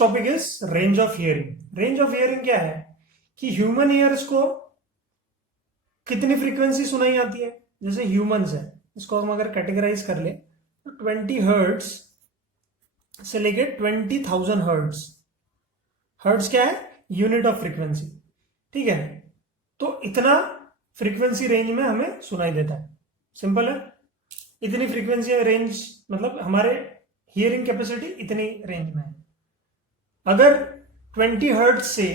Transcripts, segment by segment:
Topic is range of hearing. Range of hearing क्या है कि ह्यूमन ईयर्स को कितनी फ्रीक्वेंसी सुनाई आती है। जैसे ह्यूमंस है, इसको हम अगर कैटेगराइज कर ले तो 20 हर्ट्स से लेके 20,000 हर्ट्स। हर्ट्स क्या है? Unit of frequency. ठीक है, तो इतना फ्रीक्वेंसी रेंज में हमें सुनाई देता है। सिंपल है, इतनी फ्रीक्वेंसी रेंज मतलब हमारे हियरिंग कैपेसिटी इतनी रेंज में है। अगर 20 हर्ट्ज से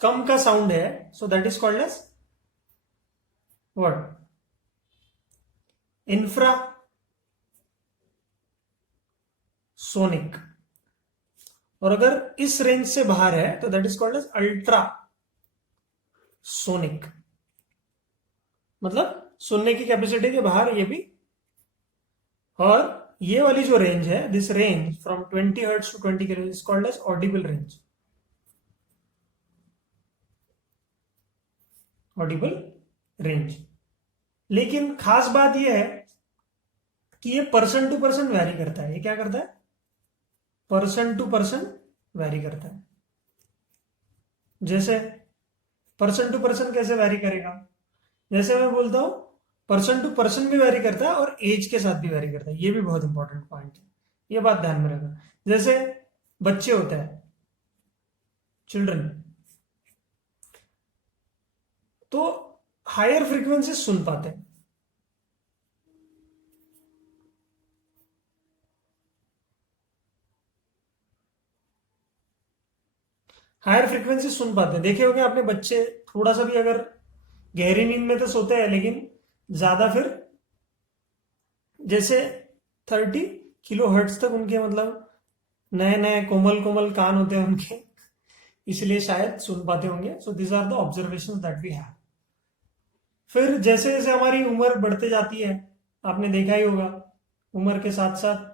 कम का साउंड है so that is called as what? Infrasonic. और अगर इस रेंज से बाहर है तो that is called as ultrasonic. मतलब सुनने की कैपेसिटी के बाहर ये भी। और ये वाली जो रेंज है, this range from 20 hertz to 20 kilo is called as audible range. Audible range. लेकिन खास बात यह है कि ये पर्सन टू पर्सन वैरी करता है। ये क्या करता है? पर्सन टू पर्सन वैरी करता है। जैसे पर्सन टू पर्सन कैसे वैरी करेगा? जैसे मैं बोलता हूं पर्सन टू पर्सन भी वैरी करता है और एज के साथ भी वैरी करता है। ये भी बहुत इंपॉर्टेंट पॉइंट है, ये बात ध्यान में रखना। जैसे बच्चे होते हैं, चिल्ड्रन, तो हायर फ्रीक्वेंसी सुन पाते हैं। हायर फ्रीक्वेंसी सुन पाते हैं। देखे होंगे आपने, बच्चे थोड़ा सा भी अगर गहरी नींद में तो सोते हैं, लेकिन ज्यादा फिर जैसे 30 किलो हर्ट्ज तक उनके मतलब नए नए कोमल कोमल कान होते हैं उनके, इसलिए शायद सुन पाते होंगे। So this are the observations that we have. फिर जैसे जैसे हमारी उम्र बढ़ते जाती है, आपने देखा ही होगा, उम्र के साथ साथ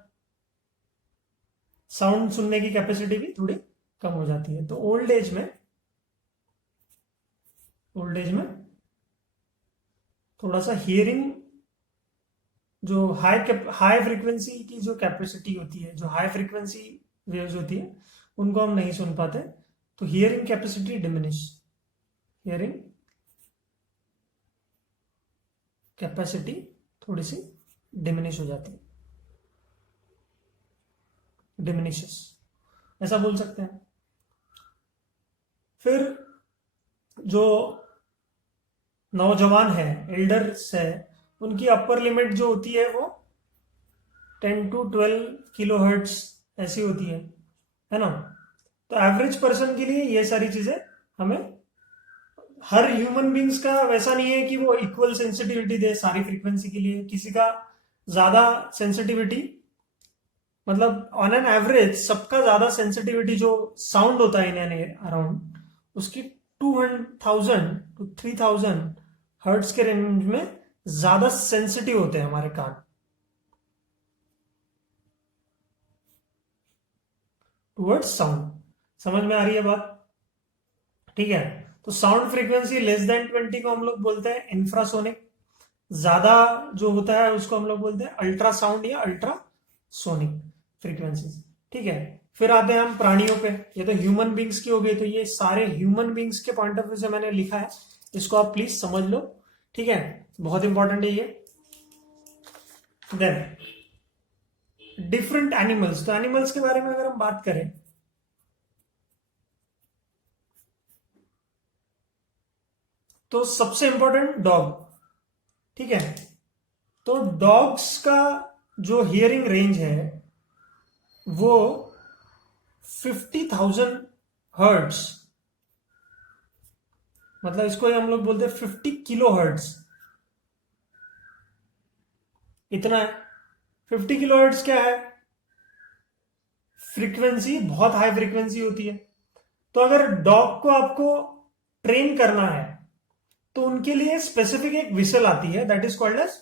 साउंड सुनने की कैपेसिटी भी थोड़ी कम हो जाती है। तो ओल्ड एज में थोड़ा सा हियरिंग, जो हाई फ्रीक्वेंसी की जो कैपेसिटी होती है, जो हाई फ्रीक्वेंसी वेव्स होती है, उनको हम नहीं सुन पाते। तो hearing capacity diminish, hearing capacity थोड़ी सी डिमिनिश हो जाती है, डिमिनिशेस, ऐसा बोल सकते हैं। फिर जो नौजवान है, एल्डर्स है, उनकी अपर लिमिट जो होती है वो 10 to 12 किलो हर्ट्ज ऐसी होती है ना। तो एवरेज पर्सन के लिए ये सारी चीजें हमें, हर ह्यूमन बींग्स का वैसा नहीं है कि वो इक्वल सेंसिटिविटी दे सारी फ्रीक्वेंसी के लिए। किसी का ज्यादा सेंसिटिविटी, मतलब ऑन एन एवरेज सबका ज्यादा सेंसिटिविटी जो साउंड होता है इन एन अराउंड, उसकी 2,000 to 3,000 हर्ट्ज के रेंज में ज्यादा सेंसिटिव होते हैं हमारे कान टुवर्ड्स साउंड। समझ में आ रही है बात? ठीक है, तो साउंड फ्रीक्वेंसी लेस देन 20 को हम लोग बोलते हैं इंफ्रासोनिक। ज्यादा जो होता है उसको हम लोग बोलते हैं अल्ट्रासाउंड या अल्ट्रासोनिक फ्रीक्वेंसीज। ठीक है, फिर आते हैं हम प्राणियों पे। ये तो ह्यूमन बींग्स की हो गई, तो ये सारे ह्यूमन बींग्स के पॉइंट ऑफ व्यू से मैंने लिखा है, इसको आप प्लीज समझ लो। ठीक है, बहुत इंपॉर्टेंट है ये। Then different animals. तो एनिमल्स के बारे में अगर हम बात करें तो सबसे इंपॉर्टेंट डॉग। ठीक है, तो डॉग्स का जो हियरिंग रेंज है वो 50,000 हर्ट्ज, मतलब इसको हम लोग बोलते हैं 50 किलो हर्ट्ज, इतना है। 50 किलो हर्ट्ज क्या है? फ्रीक्वेंसी बहुत हाई फ्रीक्वेंसी होती है। तो अगर डॉग को आपको ट्रेन करना है तो उनके लिए स्पेसिफिक एक विसल आती है, that is called as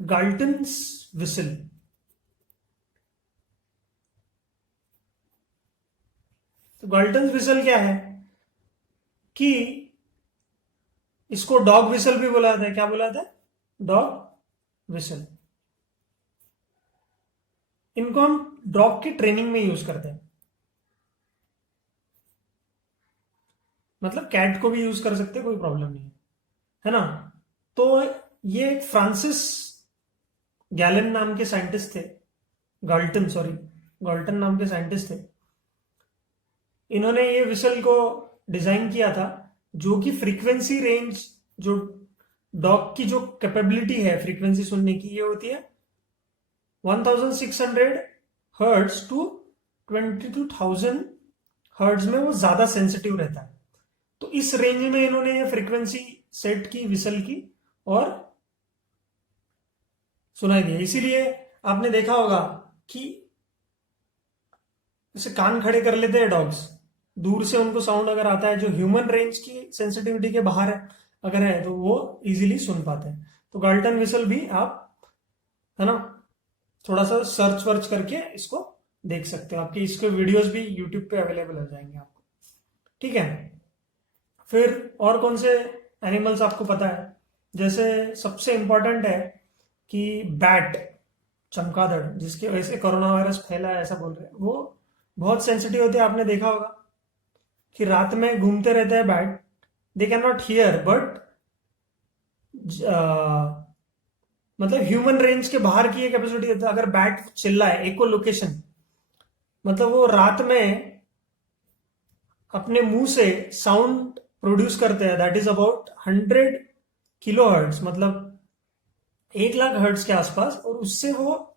Galton's whistle. तो गाल्टन्स विसल क्या है कि इसको डॉग विसल भी बोला जाता है। क्या बोला जाता है? Dog whistle. इनको हम डॉग की ट्रेनिंग में यूज करते हैं। मतलब कैट को भी यूज कर सकते हैं, कोई प्रॉब्लम नहीं है ना। तो ये फ्रांसिस गैलन नाम के साइंटिस्ट थे, गाल्टन सॉरी, गाल्टन नाम के साइंटिस्ट थे। इन्होंने ये विसल को डिजाइन किया था, जो कि फ्रीक्वेंसी रेंज, जो डॉग की जो कैपेबिलिटी है फ्रीक्वेंसी सुनने की, ये होती है 1600 हर्ट्ज टू 22,000 हर्ट्ज में वो ज्यादा सेंसिटिव रहता है। तो इस रेंज में इन्होंने ये फ्रीक्वेंसी सेट की विसल की और सुनाई दिया। इसीलिए आपने देखा होगा कि जैसे कान खड़े कर लेते हैं डॉग्स, दूर से उनको साउंड अगर आता है जो ह्यूमन रेंज की सेंसिटिविटी के बाहर है अगर है, तो वो इजीली सुन पाते हैं। तो गाल्टन विसल भी आप, है ना, थोड़ा सा सर्च वर्च करके इसको देख सकते हो। आपके इसके वीडियोस भी यूट्यूब पे अवेलेबल हो जाएंगे आपको, ठीक है। फिर और कौन से एनिमल्स आपको पता है? जैसे सबसे इंपॉर्टेंट है कि बैट, चमगादड़, जिसकी वजह से कोरोना वायरस फैला है ऐसा बोल रहे हैं, वो बहुत सेंसिटिव होते हैं। आपने देखा होगा कि रात में घूमते रहते हैं bat, they can not here but मतलब ह्यूमन रेंज के बाहर की ये कैपेसिटी होती है। अगर बैट चिल्लाए, एको लोकेशन, मतलब वो रात में अपने मुंह से साउंड प्रोड्यूस करते हैं, that is about 100 kilo hertz, मतलब 1 लाख हर्ट्ज के आसपास। और उससे वो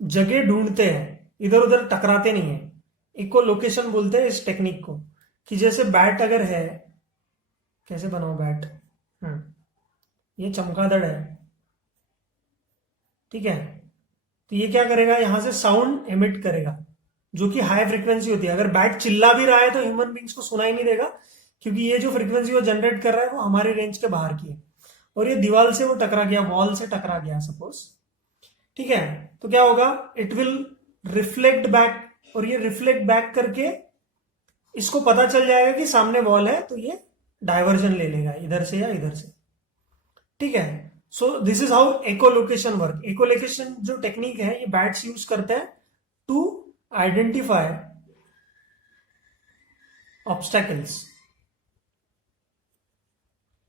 जगह ढूंढते हैं, इधर उधर टकराते नहीं है। इको लोकेशन बोलते हैं इस टेक्निक को। कि जैसे बैट अगर है, कैसे बनाओ बैट, ये चमगादड़ है, ठीक है। तो ये क्या करेगा, यहां से साउंड एमिट करेगा जो कि हाई फ्रीक्वेंसी होती है। अगर बैट चिल्ला भी रहा है तो ह्यूमन बींग्स को सुनाई नहीं देगा, क्योंकि ये जो फ्रीक्वेंसी वो जनरेट कर रहा है वो हमारी रेंज के बाहर की है। और ये दीवार से वो टकरा गया, वॉल से टकरा गया सपोज, ठीक है। तो क्या होगा, इट विल रिफ्लेक्ट बैक, और ये रिफ्लेक्ट बैक करके इसको पता चल जाएगा कि सामने वॉल है, तो ये डायवर्जन ले लेगा इधर से या इधर से, ठीक है। So this is how echolocation work. Echolocation जो टेक्निक है ये बैट्स यूज करते हैं टू आइडेंटिफाई ऑब्स्टेकल्स,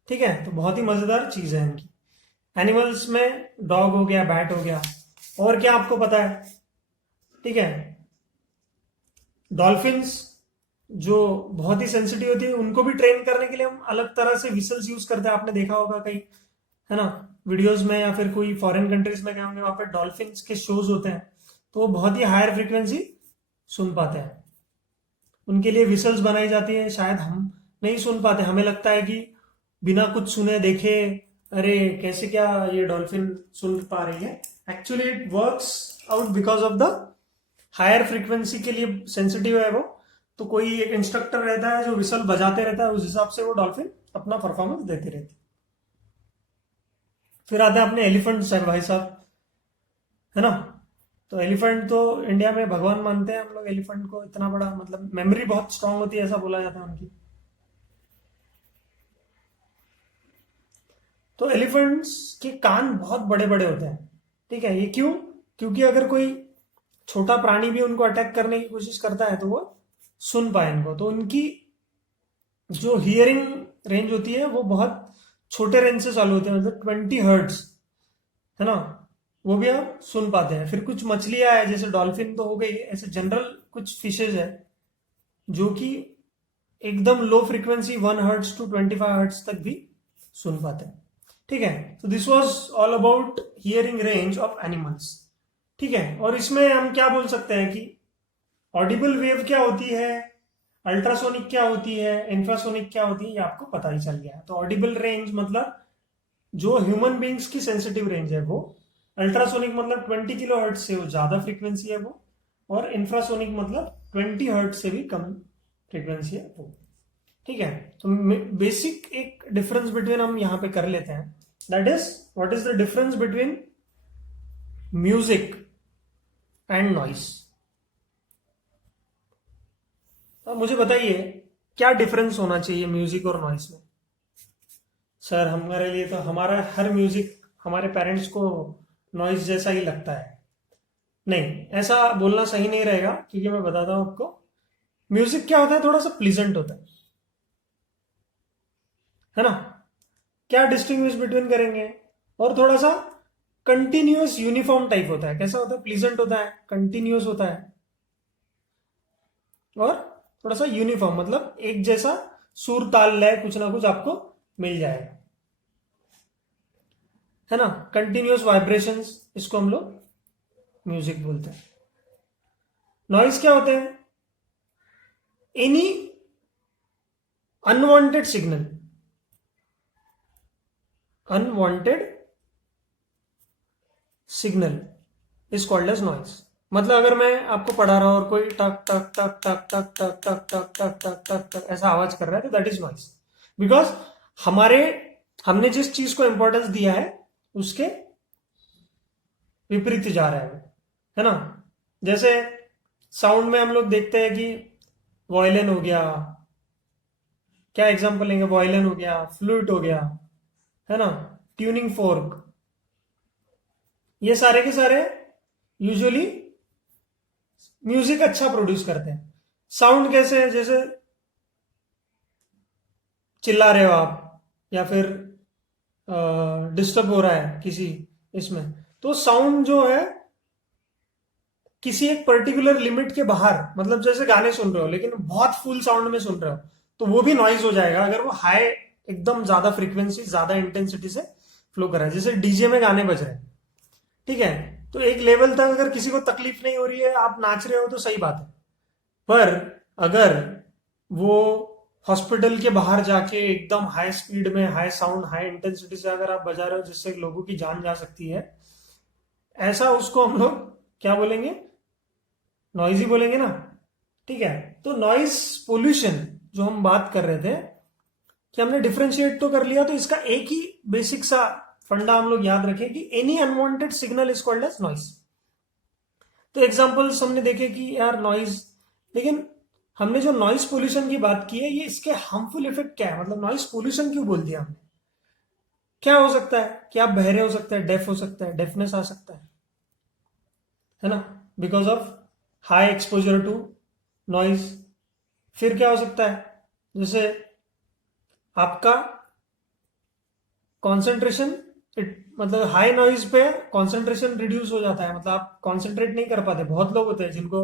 ठीक है। तो बहुत ही मजेदार चीज है इनकी। एनिमल्स में डॉग हो गया, बैट हो गया, और क्या आपको पता है, ठीक है। डॉल्फिन्स जो बहुत ही सेंसिटिव होती है, उनको भी ट्रेन करने के लिए हम अलग तरह से विसल्स यूज करते हैं। आपने देखा होगा कहीं, है ना, वीडियोस में, या फिर कोई फॉरेन कंट्रीज में गए होंगे, वहां पे डॉल्फिन्स के शोज होते हैं, तो वो बहुत ही हायर फ्रीक्वेंसी सुन पाते हैं। उनके लिए विसल्स बनाई जाती है, शायद हम नहीं सुन पाते। हमें लगता है कि बिना कुछ सुने देखे, अरे कैसे क्या ये डॉल्फिन सुन पा रही है। Actually it works out because of the higher frequency के लिए सेंसिटिव है वो। तो कोई एक इंस्ट्रक्टर रहता है जो विसल बजाते रहता है, उस हिसाब से वो डॉल्फिन अपना परफॉर्मेंस देती रहती है। फिर आते हैं अपने एलिफेंट सर भाई साहब, है ना। तो एलिफेंट तो इंडिया में भगवान मानते हैं हम लोग एलिफेंट को। इतना बड़ा, मतलब मेमोरी बहुत स्ट्रांग होती है ऐसा बोला जाता है उनकी। तो एलिफेंट्स के कान बहुत बड़े बड़े होते हैं, ठीक है। ये क्यों? क्योंकि अगर कोई छोटा प्राणी भी उनको अटैक करने की कोशिश करता है तो वो सुन पाए इनको। तो उनकी जो हियरिंग रेंज होती है वो बहुत छोटे रेंज से चालू होते हैं, मतलब 20 हर्ट्ज, है ना, वो भी आप सुन पाते हैं। फिर कुछ मछलियां है, जैसे डॉल्फिन तो हो गई, ऐसे जनरल कुछ फिशेज है जो कि एकदम low frequency 1 hertz to 25 hertz तक भी सुन पाते हैं, ठीक है। तो this was all about hearing range of animals, ठीक है। और इसमें हम क्या बोल सकते हैं कि ऑडिबल वेव क्या होती है, अल्ट्रासोनिक क्या होती है, इंफ्रासोनिक क्या होती है, ये आपको पता ही चल गया है। तो ऑडिबल रेंज मतलब जो ह्यूमन बींग्स की सेंसिटिव रेंज है वो, अल्ट्रासोनिक मतलब 20 किलो हर्ट्ज से वो ज्यादा फ्रीक्वेंसी है वो, और इंफ्रासोनिक मतलब 20 हर्ट्ज से भी कम फ्रीक्वेंसी है वो, ठीक है। तो बेसिक एक डिफरेंस बिटवीन हम यहां पे कर लेते हैं, that is what is the difference between music and noise. अब मुझे बताइए क्या डिफरेंस होना चाहिए म्यूजिक और नॉइस में? सर हमारे लिए तो हमारा हर म्यूजिक हमारे पेरेंट्स को नॉइस जैसा ही लगता है। नहीं, ऐसा बोलना सही नहीं रहेगा, क्योंकि मैं बताता हूं आपको। म्यूजिक क्या होता है, थोड़ा सा प्लीजेंट होता है ना। क्या डिस्टिंग्विश बिटवीन करेंगे, और थोड़ा सा कंटिन्यूअस यूनिफॉर्म टाइप होता है। कैसा होता है, प्लीजेंट होता है, कंटिन्यूअस होता है, और थोड़ा सा यूनिफॉर्म, मतलब एक जैसा सुर ताल लय कुछ ना कुछ आपको मिल जाएगा, है ना। कंटिन्यूअस वाइब्रेशंस, इसको हम लोग म्यूजिक बोलते हैं। नॉइज क्या होते हैं, any unwanted signal, unwanted signal is called as noise. मतलब अगर मैं आपको पढ़ा रहा हूं और कोई टक टक टक टक टक टक टक टक टक टक टक टक ऐसा आवाज कर रहा है, तो दैट इज नॉइज। बिकॉज हमारे हमने जिस चीज को इंपॉर्टेंस दिया है उसके विपरीत जा रहा है ना। जैसे साउंड में हम लोग देखते हैं कि वायलिन हो गया, क्या एग्जांपल लेंगे, वायलिन हो गया, फ्लूट हो गया, है ना, ट्यूनिंग फोर्क, ये सारे के सारे यूजुअली म्यूजिक अच्छा प्रोड्यूस करते हैं। साउंड कैसे है, जैसे चिल्ला रहे हो आप, या फिर डिस्टर्ब हो रहा है किसी इसमें, तो साउंड जो है किसी एक पर्टिकुलर लिमिट के बाहर, मतलब जैसे गाने सुन रहे हो लेकिन बहुत फुल साउंड में सुन रहे हो, तो वो भी नॉइज हो जाएगा अगर वो हाई, एकदम ज्यादा फ्रीक्वेंसी, ज्यादा इंटेंसिटी से फ्लो कर रहा है। जैसे डीजे में गाने बज रहे हैं, ठीक है, तो एक लेवल तक अगर किसी को तकलीफ नहीं हो रही है, आप नाच रहे हो तो सही बात है। पर अगर वो हॉस्पिटल के बाहर जाके एकदम हाई स्पीड में, हाई साउंड, हाई इंटेंसिटी से अगर आप बजा रहे हो जिससे लोगों की जान जा सकती है, ऐसा उसको हम लोग क्या बोलेंगे, नॉइजी बोलेंगे ना। ठीक है, तो नॉइज पोल्यूशन जो हम बात कर रहे थे, कि हमने डिफ्रेंशिएट तो कर लिया, तो इसका एक ही बेसिक सा फंडा हम लोग याद रखें कि any unwanted signal is called as noise. तो एग्जांपल्स हमने देखे कि यार नॉइज, लेकिन हमने जो नॉइज पोल्यूशन की बात की है, ये इसके हार्मफुल इफेक्ट क्या है, मतलब नॉइज पोल्यूशन क्यों बोल दिया हमने। क्या हो सकता है कि आप बहरे हो सकते हैं, डेफ हो सकता है, डेफनेस आ सकता है ना, because of high exposure to noise. फिर क्या हो सकता है, जैसे आपका कॉन्सेंट्रेशन, मतलब हाई नॉइज पे कॉन्सेंट्रेशन रिड्यूस हो जाता है, मतलब आप कॉन्सेंट्रेट नहीं कर पाते। बहुत लोग होते हैं जिनको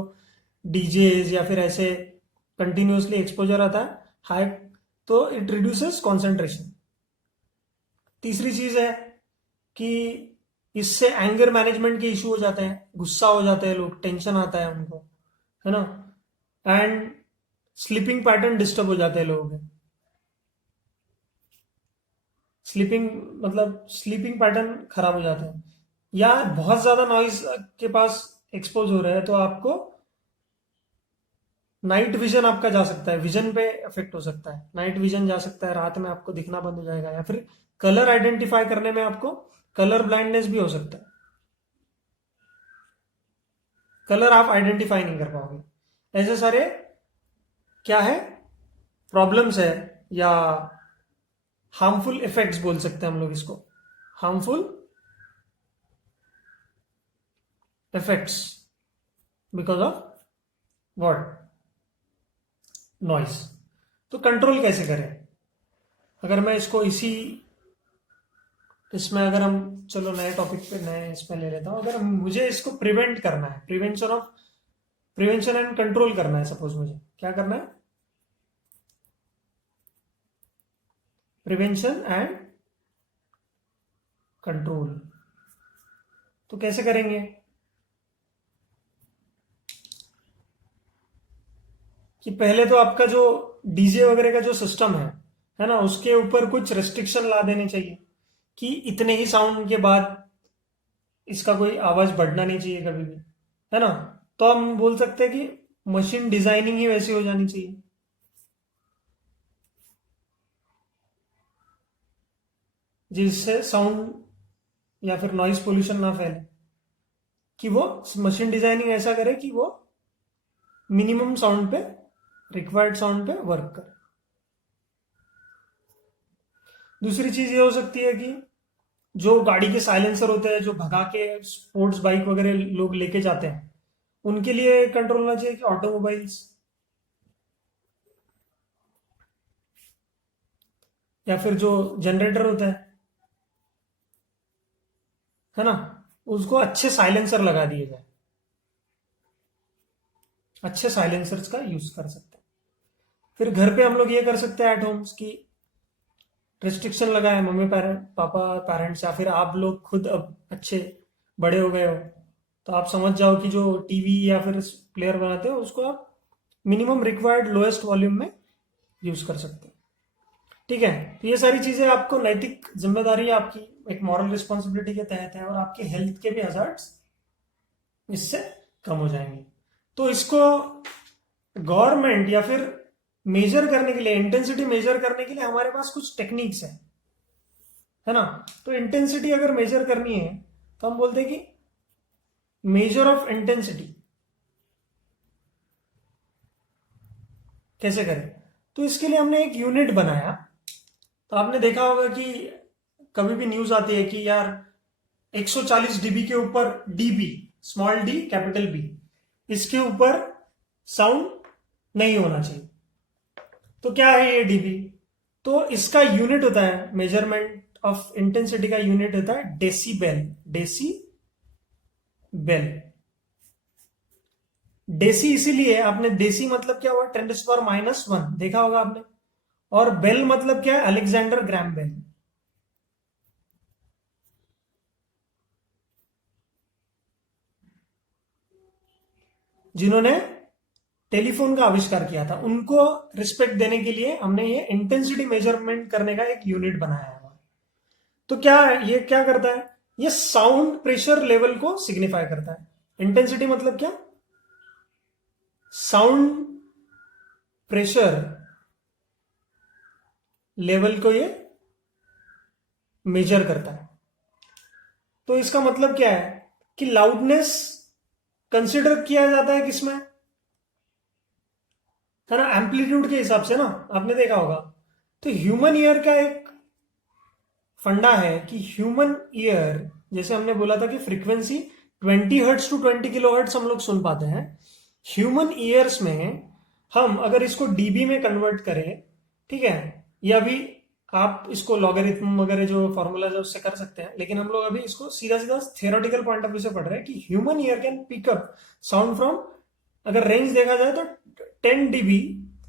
डीजेज या फिर ऐसे कंटिन्यूसली एक्सपोजर आता है हाई, तो इट रिड्यूसेस कॉन्सेंट्रेशन। तीसरी चीज है कि इससे एंगर मैनेजमेंट के इशू हो जाते हैं, गुस्सा हो जाते हैं लोग, टेंशन आता है उनको, है ना। एंड स्लीपिंग पैटर्न डिस्टर्ब हो जाते हैं लोगों के। स्लीपिंग मतलब स्लीपिंग पैटर्न खराब हो जाता है, या बहुत ज्यादा नॉइज के पास एक्सपोज हो रहे हैं तो आपको नाइट विजन आपका जा सकता है, विजन पे इफेक्ट हो सकता है, नाइट विजन जा सकता है, रात में आपको दिखना बंद हो जाएगा, या फिर कलर आइडेंटिफाई करने में आपको कलर ब्लाइंडनेस भी हो सकता है, कलर आप आइडेंटिफाई नहीं कर पाओगे। ऐसे सारे क्या है, प्रॉब्लम्स है, या हार्मफुल इफेक्ट्स बोल सकते हैं हम लोग इसको, harmful effects because of what, noise. तो कंट्रोल कैसे करें, अगर मैं इसको इसी इसमें अगर हम, चलो नए टॉपिक पे, नए इसमें ले लेता हूं, अगर मुझे इसको प्रिवेंट करना है, प्रिवेंशन एंड कंट्रोल करना है, सपोज मुझे क्या करना है, प्रिवेंशन एंड कंट्रोल, तो कैसे करेंगे कि पहले तो आपका जो डीजे वगैरह का जो सिस्टम है ना, उसके ऊपर कुछ रेस्ट्रिक्शन ला देने चाहिए कि इतने ही साउंड के बाद इसका कोई आवाज बढ़ना नहीं चाहिए कभी भी, है ना। तो हम बोल सकते हैं कि मशीन डिजाइनिंग ही वैसी हो जानी चाहिए जिससे साउंड या फिर नॉइज पोल्यूशन ना फैले, कि वो मशीन डिजाइनिंग ऐसा करे कि वो मिनिमम साउंड पे, रिक्वायर्ड साउंड पे वर्क करे। दूसरी चीज ये हो सकती है कि जो गाड़ी के साइलेंसर होते हैं, जो भगा के स्पोर्ट्स बाइक वगैरह लोग लेके जाते हैं, उनके लिए कंट्रोल होना चाहिए कि ऑटोमोबाइल्स, या फिर जो जनरेटर होता है ना, उसको अच्छे साइलेंसर लगा दिए जाए, अच्छे साइलेंसर्स का यूज कर सकते हैं। फिर घर पे हम लोग ये कर सकते हैं एट होम्स की रिस्ट्रिक्शन लगाए, मम्मी पापा पेरेंट्स या फिर आप लोग खुद अब अच्छे बड़े हो गए हो, तो आप समझ जाओ कि जो टीवी या फिर प्लेयर बनाते हो उसको आप मिनिमम रिक्वायर्ड लोएस्ट वॉल्यूम में यूज कर सकते हैं। ठीक है, तो ये सारी चीजें आपको नैतिक जिम्मेदारी आपकी एक मॉरल रिस्पॉन्सिबिलिटी के तहत है, और आपके हेल्थ के भी हजार्ड्स इससे कम हो जाएंगे। तो इसको गवर्नमेंट या फिर मेजर करने के लिए, इंटेंसिटी मेजर करने के लिए हमारे पास कुछ टेक्निक्स है ना। तो इंटेंसिटी अगर मेजर करनी है तो हम बोलते हैं कि मेजर ऑफ इंटेंसिटी कैसे करें। तो इसके लिए हमने एक यूनिट बनाया। तो आपने देखा होगा कि कभी भी न्यूज आती है कि यार 140 डीबी के ऊपर, dB small D capital B, इसके ऊपर साउंड नहीं होना चाहिए। तो क्या है ये डीबी? तो इसका यूनिट होता है, मेजरमेंट ऑफ इंटेंसिटी का यूनिट होता है डेसीबेल। डेसीबेल, डेसी इसीलिए, आपने देसी मतलब क्या हुआ, 10⁻⁻⁻⁻, देखा होगा आपने। और बेल मतलब क्या है, अलेक्जेंडर ग्राम बेल। जिन्होंने टेलीफोन का आविष्कार किया था, उनको रिस्पेक्ट देने के लिए हमने ये इंटेंसिटी मेजरमेंट करने का एक यूनिट बनाया है। तो क्या ये क्या करता है, ये साउंड प्रेशर लेवल को सिग्निफाई करता है। इंटेंसिटी मतलब क्या, साउंड प्रेशर लेवल को ये मेजर करता है। तो इसका मतलब क्या है कि लाउडनेस कंसिडर किया जाता है किसमें, है ना, एम्पलीट्यूड के हिसाब से ना, आपने देखा होगा। तो ह्यूमन ईयर का एक फंडा है कि ह्यूमन ईयर, जैसे हमने बोला था कि frequency 20 hertz to 20 kilo hertz हम लोग सुन पाते हैं। ह्यूमन ईयर्स में हम अगर इसको डीबी में कन्वर्ट करें, ठीक है, या भी आप इसको लॉगरिथम वगैरह जो फॉर्मूला है उससे कर सकते हैं, लेकिन हम लोग अभी इसको सीधा सीधा थियोरेटिकल पॉइंट ऑफ व्यू से पढ़ रहे हैं कि human ear can pick up sound from, अगर रेंज देखा जाए तो 10 dB,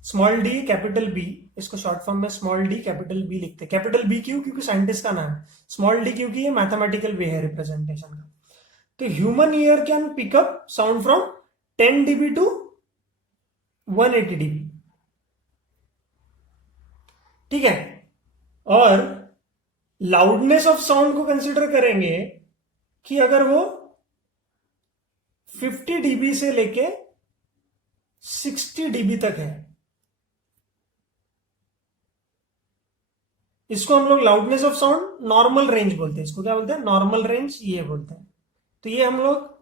small D capital B, इसको शॉर्ट फॉर्म में स्मॉल डी कैपिटल बी लिखते हैं। कैपिटल बी क्यों, क्योंकि साइंटिस्ट का नाम है। स्मॉल डी क्योंकि ये मैथमेटिकल वे है रिप्रेजेंटेशन का। तो human ear can pick up sound from 10 dB to 180 dB, ठीक है। और लाउडनेस ऑफ साउंड को कंसिडर करेंगे कि अगर वो 50 डीबी से लेके 60 डीबी तक है, इसको हम लोग loudness of sound normal range बोलते हैं। इसको क्या बोलते हैं, नॉर्मल रेंज ये बोलते हैं। तो ये हम लोग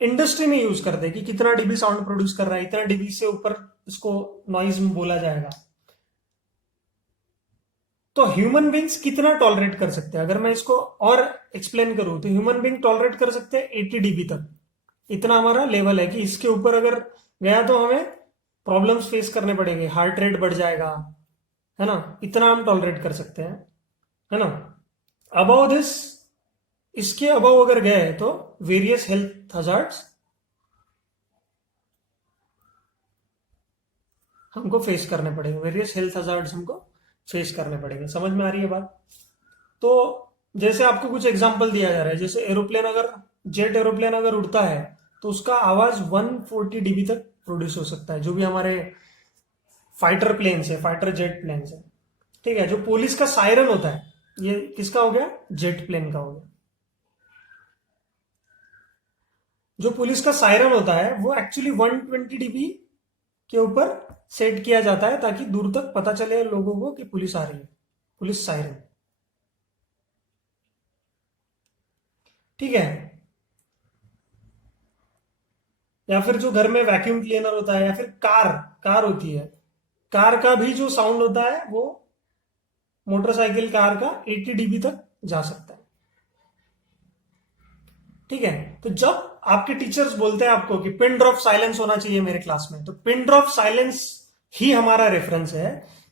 इंडस्ट्री में यूज करते हैं कि कितना डीबी साउंड प्रोड्यूस कर रहा है, इतना डीबी से ऊपर इसको नॉइज में बोला जाएगा। तो ह्यूमन बींग्स कितना टॉलरेट कर सकते हैं, अगर मैं इसको और एक्सप्लेन करूं तो ह्यूमन बींग टॉलरेट कर सकते हैं 80 डीबी तक। इतना हमारा लेवल है कि इसके ऊपर अगर गया तो हमें प्रॉब्लम्स फेस करने पड़ेंगे, हार्ट रेट बढ़ जाएगा, है ना, इतना हम टॉलरेट कर सकते हैं, है ना। अबव दिस, इसके अबव अगर गए तो वेरियस हेल्थ हजार्ड्स हमको फेस करने पड़ेंगे, वेरियस हेल्थ हजार्ड्स हमको फेस करने पड़ेंगे। समझ में आ रही है बात? तो जैसे आपको कुछ एग्जांपल दिया जा रहा है, जैसे एरोप्लेन, अगर जेट एरोप्लेन अगर उड़ता है तो उसका आवाज 140 डीबी तक प्रोड्यूस हो सकता है, जो भी हमारे फाइटर प्लेन्स है, फाइटर जेट प्लेन्स है, ठीक है। जो पुलिस का सायरन होता है, ये किसका हो गया, जेट प्लेन का हो गया। जो पुलिस का सायरन होता है वो एक्चुअली 120 डीबी के ऊपर सेट किया जाता है ताकि दूर तक पता चले लोगों को कि पुलिस आ रही है, पुलिस सायरन, ठीक है। या फिर जो घर में वैक्यूम क्लीनर होता है, या फिर कार होती है, कार का भी जो साउंड होता है वो मोटरसाइकिल कार का 80 डीबी तक जा सकता है। ठीक है। तो जब आपके टीचर्स बोलते हैं आपको कि पिन ड्रॉप साइलेंस होना चाहिए मेरे क्लास में, तो पिन ड्रॉप साइलेंस ही हमारा रेफरेंस है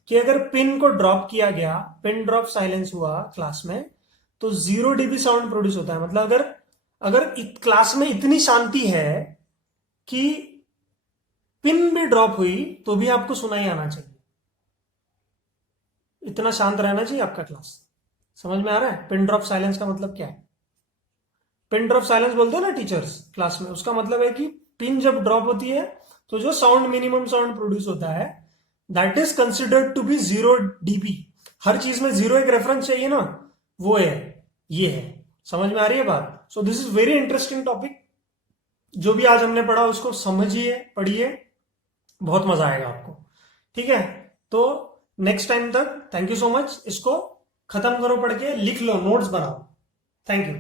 कि अगर पिन को ड्रॉप किया गया, पिन ड्रॉप साइलेंस हुआ क्लास में, तो 0 dB साउंड प्रोड्यूस होता है। मतलब अगर क्लास में इतनी शांति है कि पिन भी ड्रॉप हुई तो भी आपको सुनाई आना चाहिए, इतना शांत रहना चाहिए आपका क्लास। समझ में आ रहा है पिन ड्रॉप साइलेंस का मतलब क्या है? पिन ड्रॉप साइलेंस बोलते हैं ना टीचर्स क्लास में, उसका मतलब है कि पिन जब ड्रॉप होती है तो जो साउंड, मिनिमम साउंड प्रोड्यूस होता है, that is considered to be 0 dB। हर चीज में 0 एक रेफरेंस चाहिए ना, वो है, ये है। समझ में आ रही है बात? So this is very interesting topic. जो भी आज हमने पढ़ा उसको समझिए, पढ़िए, बहुत मजा आएगा आपको। ठीक है, तो नेक्स्ट टाइम तक थैंक यू सो मच। इसको खत्म करो पढ़ के, लिख लो, नोट्स बनाओ। Thank you.